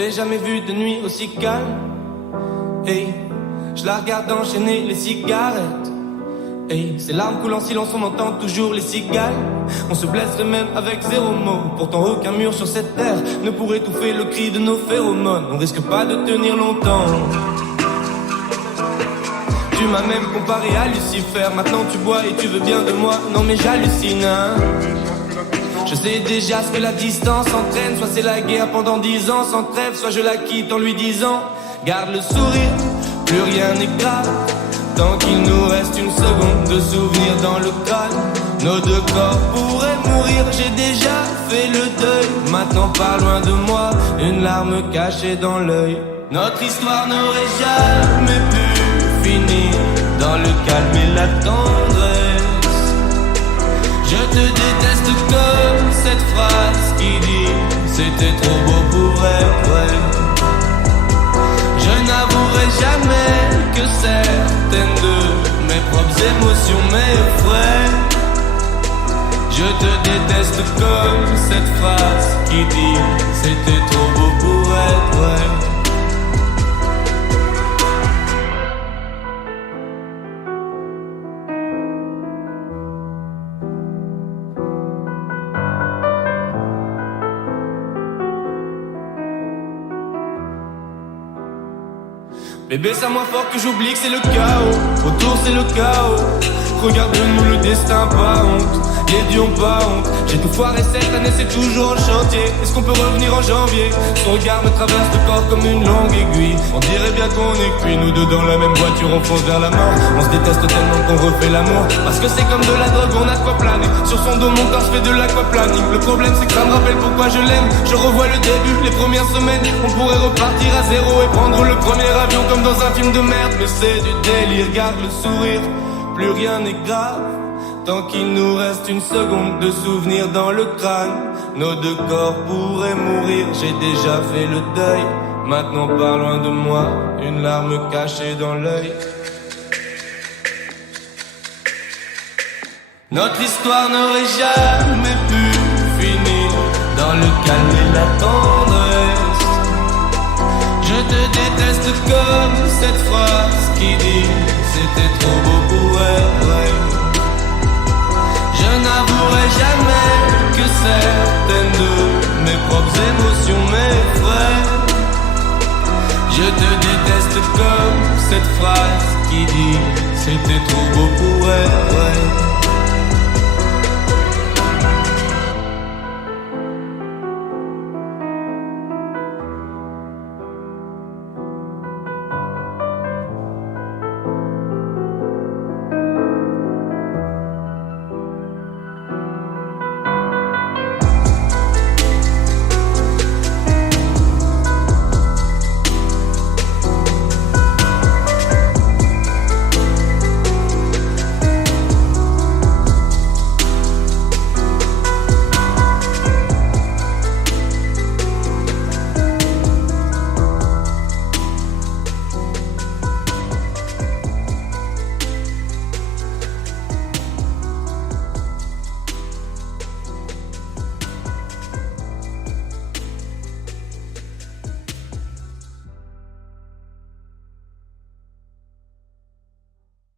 J'avais jamais vu de nuit aussi calme. Hey, je la regarde enchaîner les cigarettes. Hey, ses larmes coulent en silence, on entend toujours les cigales. On se blesse même avec zéro mot. Pourtant aucun mur sur cette terre ne pourrait étouffer le cri de nos phéromones. On risque pas de tenir longtemps. Tu m'as même comparé à Lucifer. Maintenant tu bois et tu veux bien de moi. Non mais j'hallucine, hein. Je sais déjà ce que la distance entraîne. Soit c'est la guerre pendant 10 ans sans trêve, soit je la quitte en lui disant garde le sourire, plus rien n'est grave. Tant qu'il nous reste une seconde de souvenir dans le crâne. Nos deux corps pourraient mourir, j'ai déjà fait le deuil. Maintenant pas loin de moi, une larme cachée dans l'œil. Notre histoire n'aurait jamais pu finir dans le calme et la tendresse. Je te déteste comme cette phrase qui dit c'était trop beau pour être vrai. Je n'avouerai jamais que certaines de mes propres émotions m'effraient. Je te déteste comme cette phrase qui dit c'était trop beau pour être vrai. Bébé, c'est moins fort que j'oublie que c'est le chaos. Autour c'est le chaos. Regarde-nous le destin, pas honte. Les dieux ont pas honte. J'ai tout foiré cette année, c'est toujours en chantier. Est-ce qu'on peut revenir en janvier? Son regard me traverse le corps comme une longue aiguille. On dirait bien qu'on est cuits, nous deux dans la même voiture, on fonce vers la mort. On se déteste tellement qu'on refait l'amour. Parce que c'est comme de la drogue, on a de quoi planer. Sur son dos, mon corps, je fais de l'aquaplaning. Le problème c'est que ça me rappelle pourquoi je l'aime. Je revois le début, les premières semaines. On pourrait repartir à zéro et prendre le premier avion comme dans un film de merde. Mais c'est du délire, garde le sourire. Plus rien n'est grave, tant qu'il nous reste une seconde de souvenir dans le crâne. Nos deux corps pourraient mourir, j'ai déjà fait le deuil. Maintenant pas loin de moi, une larme cachée dans l'œil. Notre histoire n'aurait jamais pu finir dans le calme et la tendresse. Je te déteste comme cette phrase qui dit c'était trop beau pour être vrai. Je n'avouerai jamais que certaines de mes propres émotions m'effraient. Je te déteste comme cette phrase qui dit c'était trop beau pour être vrai.